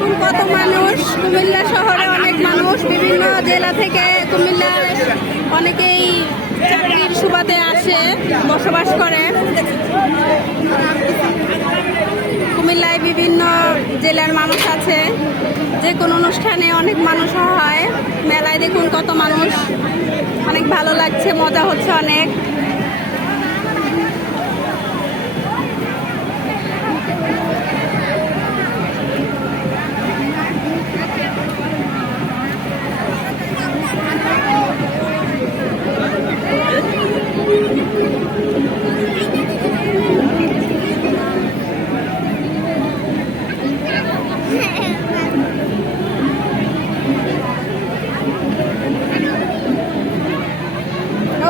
মানুষ। কুমিল্লা শহরে অনেক মানুষ। বিভিন্ন জেলা থেকে কুমিল্লা অনেকেই চাকরির সুবাদে আসে, বসবাস করে। কুমিল্লায় বিভিন্ন জেলার মানুষ আছে। যে কোনো অনুষ্ঠানে অনেক মানুষ হয়। মেলায় দেখুন কত মানুষ। অনেক ভালো লাগছে, মজা হচ্ছে অনেক।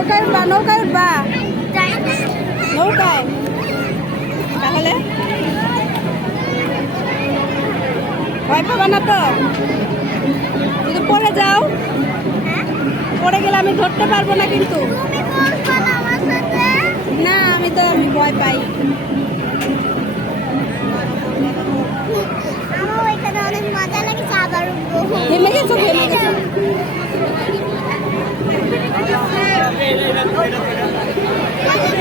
নৌকায় উঠবা নৌকায় উঠবা। নৌকায়। তাহলে? ভয় পাবা না তো? যদি পড়ে যাও পড়ে গেলে আমি ধরতে পারব না কিন্তু। না আমি তো আমি ভয় পাই। আমার ওইখানে অনেক মজা লাগছে আবার। ঘেমে গেছো ঘেমে গেছো।